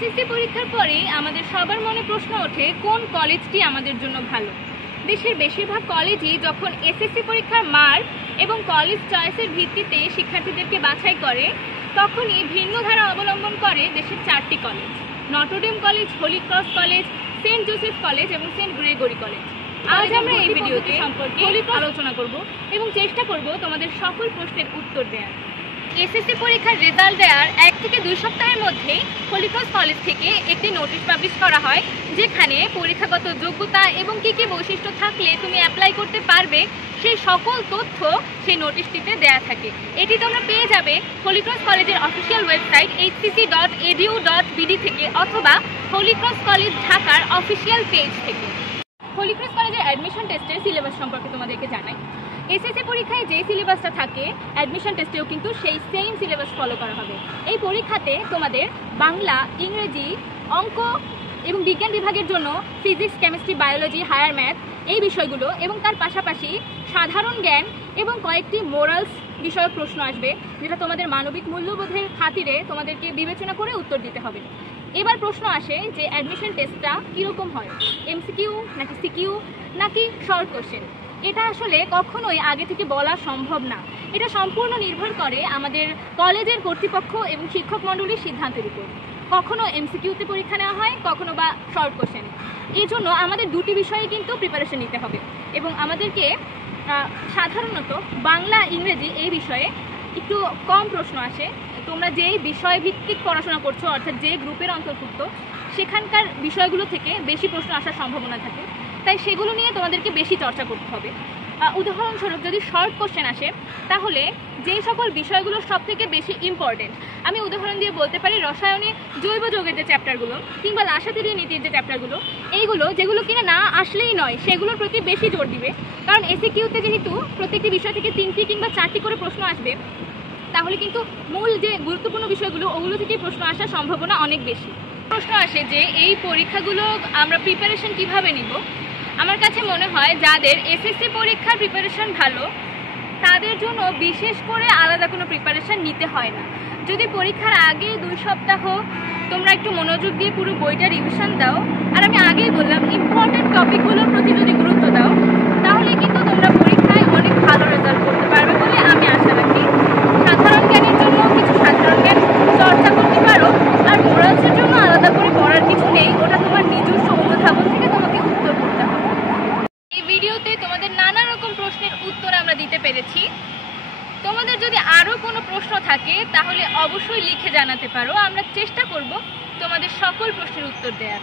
SSC পরীক্ষার পরেই আমাদের সবার মনে প্রশ্ন ওঠে কোন কলেজটি আমাদের জন্য ভালো। দেশের বেশিরভাগ কলেজই যখন এসএসসি পরীক্ষার মার্ক এবং কলেজ চয়েসের ভিত্তিতে শিক্ষার্থীদেরকে বাছাই করে তখনই ভিন্ন ধারা অবলম্বন করে দেশের 4টি college: Notre Dame college, holy cross college, saint Joseph college এবং সেন্ট গ্রেগরি কলেজ। আজ আমরা এই ভিডিওতে সম্পর্কে আলোচনা করব এবং চেষ্টা করব তোমাদের সকল প্রশ্নের উত্তর দেওয়ার। এসএসসি পরীক্ষার রেজাল্ট দেওয়ার 1 থেকে 2 সপ্তাহের মধ্যেই হোলি ক্রস কলেজ থেকে একটি নোটিশ পাবলিশ করা হয়, যেখানে পরীক্ষাগত যোগ্যতা এবং কী কী বৈশিষ্ট্য থাকলে তুমি অ্যাপ্লাই করতে পারবে সেই সকল তথ্য সেই নোটিশটিতে দেওয়া থাকে। এটি তোমরা পেয়ে যাবে হোলি ক্রস কলেজের অফিসিয়াল ওয়েবসাইট hcc.edu.bd থেকে অথবা হোলি ক্রস কলেজ ঢাকার অফিসিয়াল পেজ থেকে। হোলি ক্রস কলেজের অ্যাডমিশন টেস্টের সিলেবাস সম্পর্কে তোমাদেরকে জানাই। এসএসসি পরীক্ষায় যে সিলেবাসটা থাকে অ্যাডমিশন টেস্টেও কিন্তু সেই সেম সিলেবাস ফলো করা হবে। এই পরীক্ষাতে তোমাদের বাংলা, ইংরেজি, অঙ্ক এবং বিজ্ঞান বিভাগের জন্য physics, chemistry, biology, higher math এই বিষয়গুলো এবং তার পাশাপাশি সাধারণ জ্ঞান এবং কয়েকটি মোরালস বিষয়ক প্রশ্ন আসবে, যেটা তোমাদের মানবিক মূল্যবোধের খাতিরে তোমাদেরকে বিবেচনা করে উত্তর দিতে হবে। এবার প্রশ্ন আসে যে অ্যাডমিশন টেস্টটা কীরকম হয়, এমসিকিউ নাকি সিকিউ নাকি শর্ট কোশ্চেন। এটা আসলে কখনোই আগে থেকে বলা সম্ভব না। এটা সম্পূর্ণ নির্ভর করে আমাদের কলেজের কর্তৃপক্ষ এবং শিক্ষক মণ্ডলীর সিদ্ধান্তের উপর। কখনো এমসিকিউতে পরীক্ষা নেওয়া হয়, কখনো বা শর্ট কোশ্চেনে। এই জন্য আমাদের দুটি বিষয়ে কিন্তু প্রিপারেশন নিতে হবে এবং আমাদেরকে সাধারণত বাংলা, ইংরেজি এই বিষয়ে একটু কম প্রশ্ন আসে। তোমরা যেই বিষয়ভিত্তিক পড়াশোনা করছো অর্থাৎ যে গ্রুপের অন্তর্ভুক্ত সেখানকার বিষয়গুলো থেকে বেশি প্রশ্ন আসার সম্ভাবনা থাকে, তাই সেগুলো নিয়ে তোমাদেরকে বেশি চর্চা করতে হবে। উদাহরণস্বরূপ যদি শর্ট কোশ্চেন আসে তাহলে যেই সকল বিষয়গুলো সব থেকে বেশি ইম্পর্টেন্ট, আমি উদাহরণ দিয়ে বলতে পারি রসায়নে জৈব যৌগের যে চ্যাপ্টারগুলো কিংবা লাসাতেরীয় নীতির যে চ্যাপ্টারগুলো, এইগুলো যেগুলো কিনা না আসলেই নয় সেগুলোর প্রতি বেশি জোর দিবে। কারণ এসিকিউতে যেহেতু প্রত্যেকটি বিষয় থেকে 3টি কিংবা 4টি করে প্রশ্ন আসবে, তাহলে কিন্তু মূল যে গুরুত্বপূর্ণ বিষয়গুলো ওগুলো থেকে প্রশ্ন আসার সম্ভাবনা অনেক বেশি। প্রশ্ন আসে যে এই পরীক্ষাগুলো আমরা প্রিপারেশন কিভাবে নিব। আমার কাছে মনে হয় যাদের এসএসসি পরীক্ষার প্রিপারেশন ভালো তাদের জন্য বিশেষ করে আলাদা কোনো প্রিপারেশন নিতে হয় না। যদি পরীক্ষার আগে 2 সপ্তাহ তোমরা একটু মনোযোগ দিয়ে পুরো বইটা রিভিশন দাও, আর আমি আগেই বললাম ইম্পর্টেন্ট টপিকগুলোর প্রতি যদি গুরুত্ব দাও, তাহলে কিন্তু তোমরা পরীক্ষায় অনেক ভালো রেজাল্ট করতে পারবে বলে আমি আশা রাখি। সাধারণ জ্ঞানের জন্য কিছু সাধারণ জ্ঞান চর্চা করতে পারো, আর মোরালসের জন্য আলাদা করে পড়ার কিছু নেই, ওটা তোমার নিজস্ব অনুধাবন থেকে তোমাকে উত্তর করতে হবে। এই ভিডিওতে তোমাদের নানা রকম প্রশ্নের উত্তর আমরা দিতে পেরেছি। তোমাদের যদি আরও কোনো প্রশ্ন থাকে তাহলে অবশ্যই লিখে জানাতে পারো, আমরা চেষ্টা করব তোমাদের সকল প্রশ্নের উত্তর দেওয়ার।